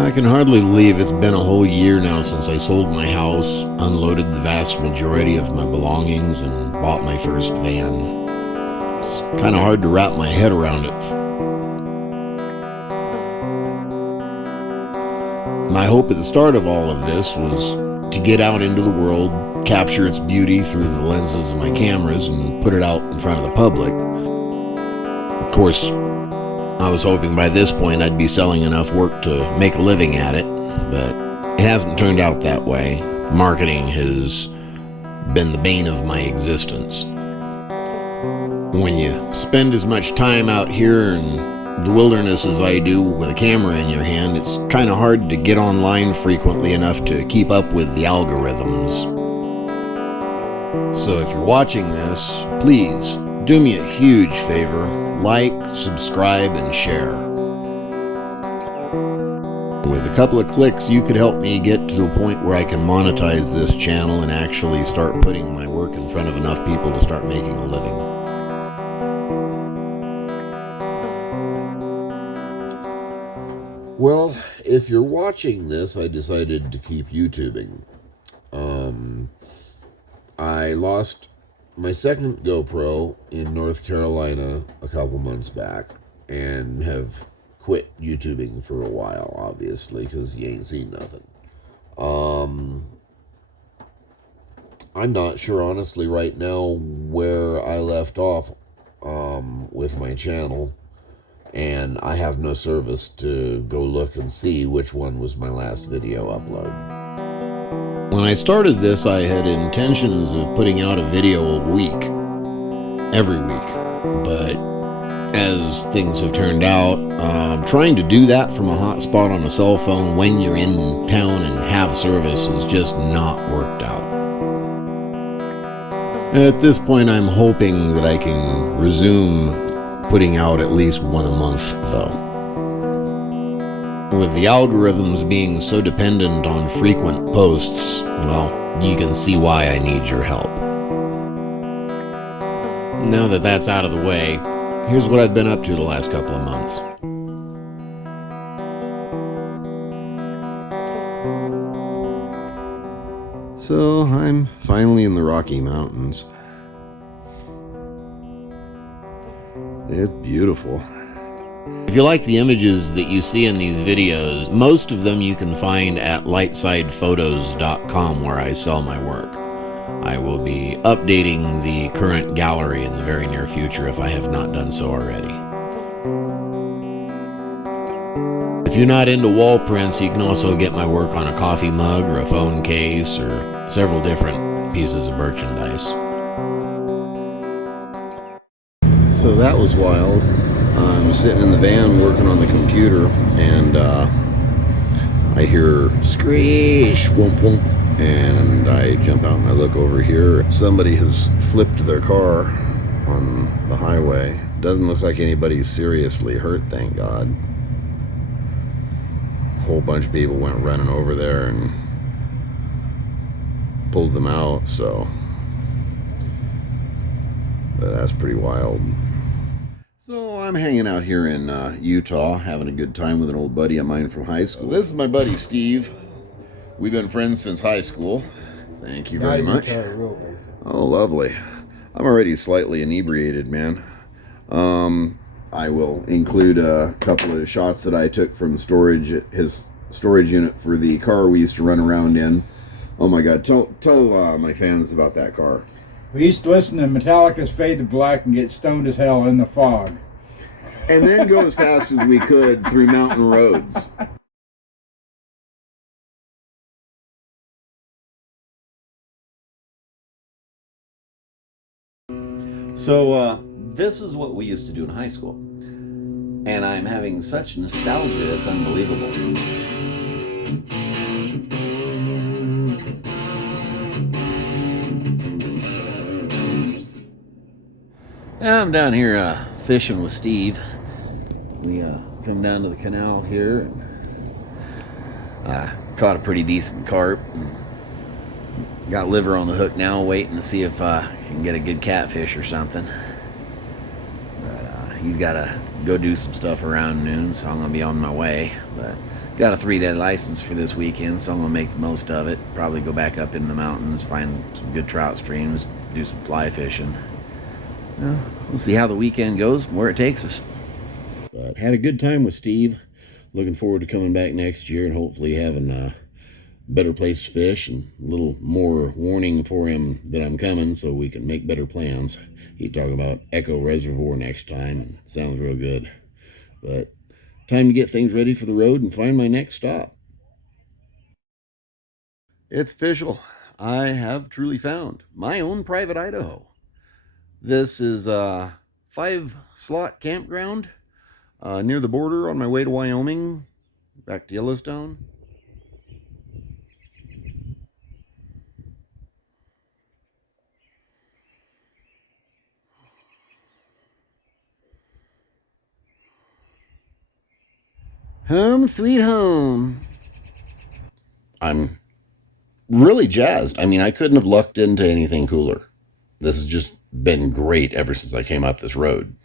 I can hardly believe it's been a whole year now since I sold my house, unloaded the vast majority of my belongings, and bought my first van. It's kind of hard to wrap my head around it. My hope at the start of all of this was to get out into the world, capture its beauty through the lenses of my cameras, and put it out in front of the public. Of course, I was hoping by this point I'd be selling enough work to make a living at it, but it hasn't turned out that way. Marketing has been the bane of my existence. When you spend as much time out here in the wilderness as I do with a camera in your hand, it's kind of hard to get online frequently enough to keep up with the algorithms. So if you're watching this, please do me a huge favor. Like, subscribe, and share. With a couple of clicks, you could help me get to a point where I can monetize this channel and actually start putting my work in front of enough people to start making a living. Well, if you're watching this, I decided to keep YouTubing. I lost my second GoPro in North Carolina a couple months back and have quit YouTubing for a while, obviously, because you ain't seen nothing. I'm not sure, honestly, right now where I left off with my channel, and I have no service to go look and see which one was my last video upload. When I started this, I had intentions of putting out a video a week, every week, but as things have turned out, trying to do that from a hotspot on a cell phone when you're in town and have service has just not worked out. At this point, I'm hoping that I can resume putting out at least one a month, though. With the algorithms being so dependent on frequent posts, well, you can see why I need your help. Now that that's out of the way, here's what I've been up to the last couple of months. So, I'm finally in the Rocky Mountains. It's beautiful. If you like the images that you see in these videos, most of them you can find at lightsidephotos.com, where I sell my work. I will be updating the current gallery in the very near future if I have not done so already. If you're not into wall prints, you can also get my work on a coffee mug or a phone case or several different pieces of merchandise. So that was wild. I'm sitting in the van working on the computer, and I hear screech, whoomp whoomp, and I jump out and I look over here. Somebody has flipped their car on the highway. Doesn't look like anybody's seriously hurt, thank God. A whole bunch of people went running over there and pulled them out, so that's pretty wild. So I'm hanging out here in Utah, having a good time with an old buddy of mine from high school. This is my buddy Steve. We've been friends since high school. Thank you very much. Oh, lovely. I'm already slightly inebriated, man. I will include a couple of shots that I took from his storage unit for the car we used to run around in. Oh my God, tell my fans about that car. We used to listen to Metallica's Fade to Black and get stoned as hell in the fog. And then go as fast as we could through mountain roads. So, this is what we used to do in high school. And I'm having such nostalgia, it's unbelievable. I'm down here fishing with Steve. We come down to the canal here and caught a pretty decent carp. Got liver on the hook now, waiting to see if I can get a good catfish or something. But he's got to go do some stuff around noon, so I'm going to be on my way. But Got a 3-day license for this weekend, so I'm gonna make the most of it. Probably go back up in the mountains, find some good trout streams, do some fly fishing. Well, we'll see how the weekend goes, where it takes us. But had a good time with Steve. Looking forward to coming back next year and hopefully having a better place to fish and a little more warning for him that I'm coming so we can make better plans. He's talking about Echo Reservoir next time. Sounds real good. But time to get things ready for the road and find my next stop. It's official. I have truly found my own private Idaho. This is a 5-slot campground near the border on my way to Wyoming, back to Yellowstone. Home sweet home. I'm really jazzed. I mean, I couldn't have lucked into anything cooler. This has just been great ever since I came up this road.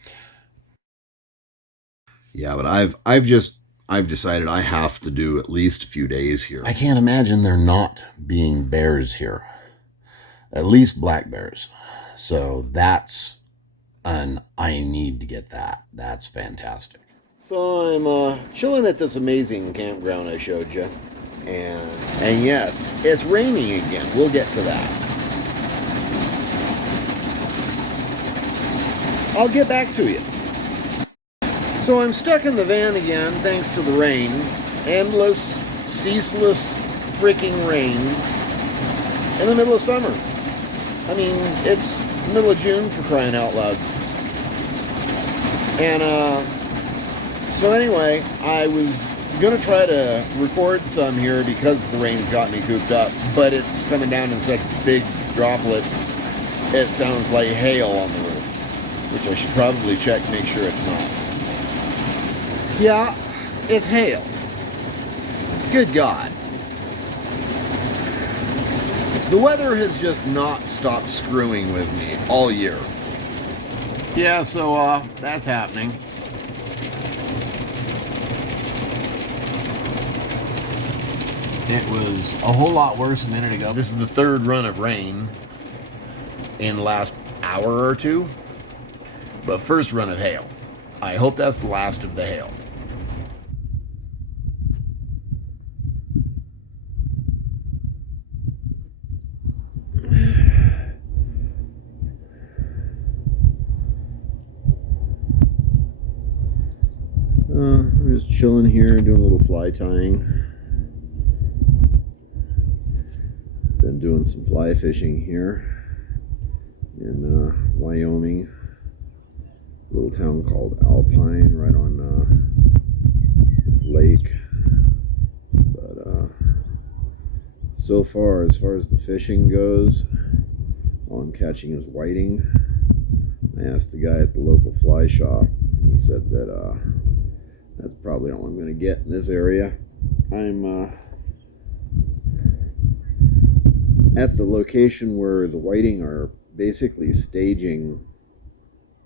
Yeah, but I've decided I have to do at least a few days here. I can't imagine there not being bears here. At least black bears. So that's I need to get that. That's fantastic. So I'm chilling at this amazing campground I showed you. And yes, it's raining again. We'll get to that. I'll get back to you. So I'm stuck in the van again thanks to the rain. Endless, ceaseless freaking rain in the middle of summer. I mean, it's the middle of June for crying out loud. And so anyway, I was gonna try to record some here because the rain's got me cooped up, but it's coming down in such big droplets it sounds like hail on the roof, which I should probably check to make sure it's not. Yeah, it's hail. Good God. The weather has just not stopped screwing with me all year. Yeah, so that's happening. It was a whole lot worse a minute ago. This is the third run of rain in the last hour or two. But first run of hail. I hope that's the last of the hail. I'm just chilling here, doing a little fly tying. Been doing some fly fishing here in Wyoming, a little town called Alpine, right on this lake. But so far as the fishing goes, all I'm catching is whiting. I asked the guy at the local fly shop. He said that that's probably all I'm going to get in this area. I'm at the location where the whiting are basically staging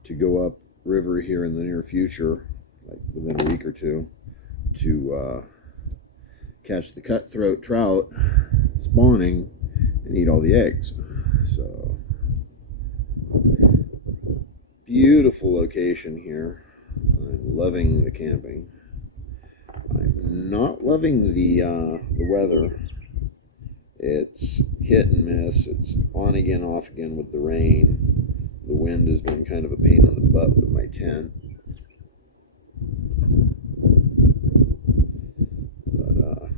to go up river here in the near future, like within a week or two, to catch the cutthroat trout spawning and eat all the eggs. So, beautiful location here. I'm loving the camping. I'm not loving the weather. It's hit and miss. It's on again, off again with the rain. The wind has been kind of a pain in the butt with my tent. But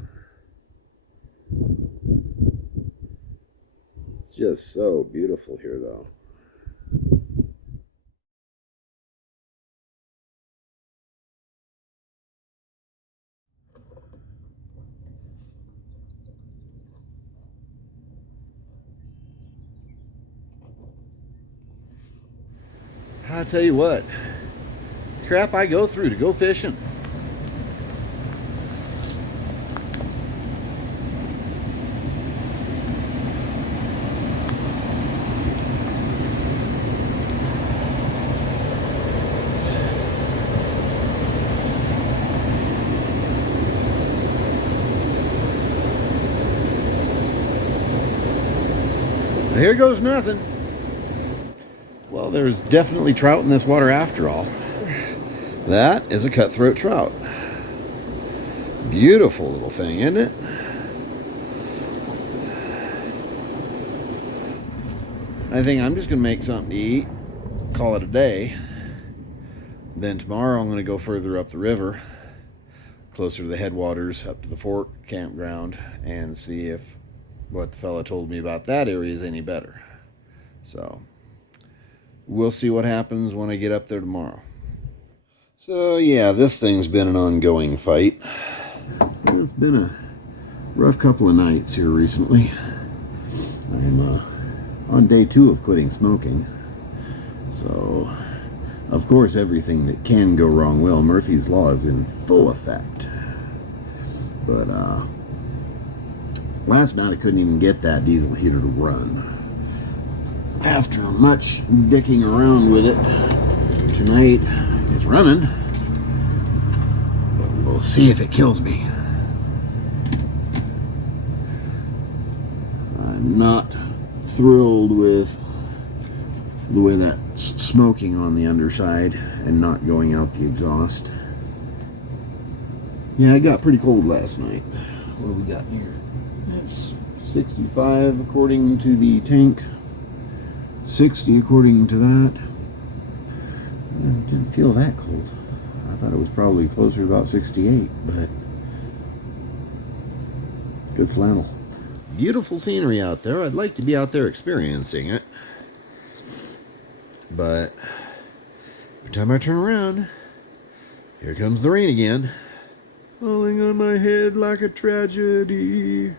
it's just so beautiful here, though. I'll tell you what, crap I go through to go fishing. here goes nothing. Well, there's definitely trout in this water after all. That is a cutthroat trout. Beautiful little thing, isn't it? I think I'm just going to make something to eat, call it a day. Then tomorrow I'm going to go further up the river, closer to the headwaters, up to the Fork campground, and see if what the fella told me about that area is any better. So we'll see what happens when I get up there tomorrow. So yeah, this thing's been an ongoing fight. It's been a rough couple of nights here recently. I'm on day 2 of quitting smoking. So, of course, everything that can go wrong will. Murphy's Law is in full effect. But last night I couldn't even get that diesel heater to run. After much dicking around with it, tonight it's running. But we'll see if it kills me. I'm not thrilled with the way that's smoking on the underside and not going out the exhaust. Yeah, it got pretty cold last night. What do we got here? That's 65 according to the tank, 60 according to that. It didn't feel that cold. I thought it was probably closer to about 68, but good flannel. Beautiful scenery out there. I'd like to be out there experiencing it. But every time I turn around, here comes the rain again. Falling on my head like a tragedy.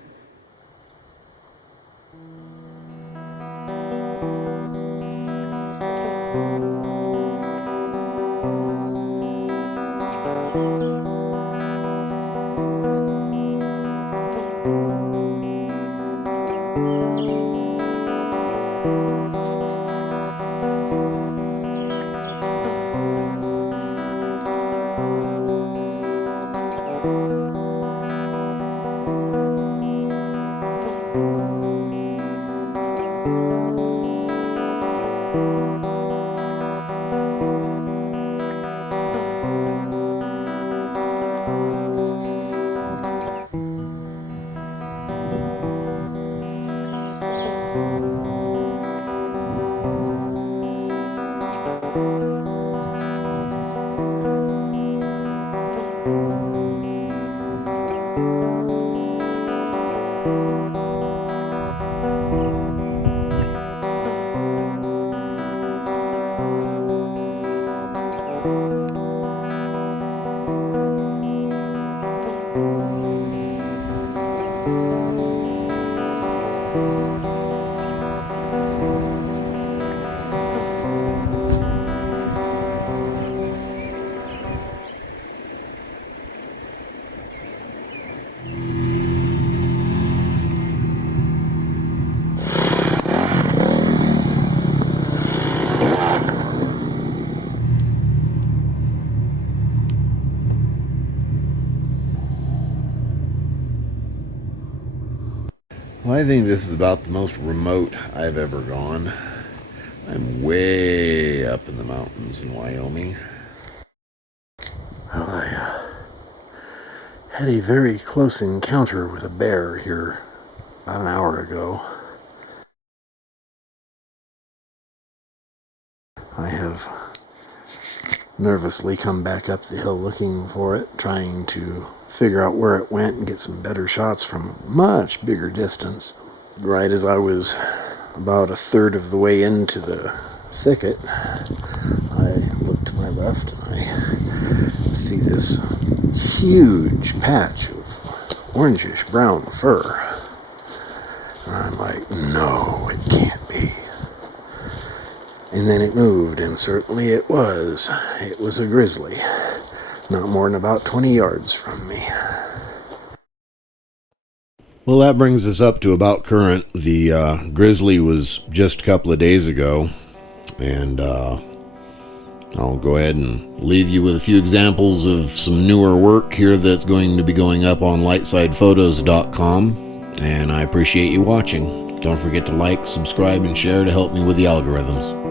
Well, I think this is about the most remote I've ever gone. I'm way up in the mountains in Wyoming. Well, I had a very close encounter with a bear here about an hour ago. I have nervously come back up the hill looking for it, trying to figure out where it went and get some better shots from much bigger distance. Right as I was about a third of the way into the thicket, I look to my left and I see this huge patch of orangish brown fur. And I'm like, no, it can't be. And then it moved, and certainly it was. It was a grizzly, not more than about 20 yards from me. Well, that brings us up to about current. The grizzly was just a couple of days ago, and I'll go ahead and leave you with a few examples of some newer work here that's going to be going up on lightsidephotos.com, and I appreciate you watching. Don't forget to like, subscribe, and share to help me with the algorithms.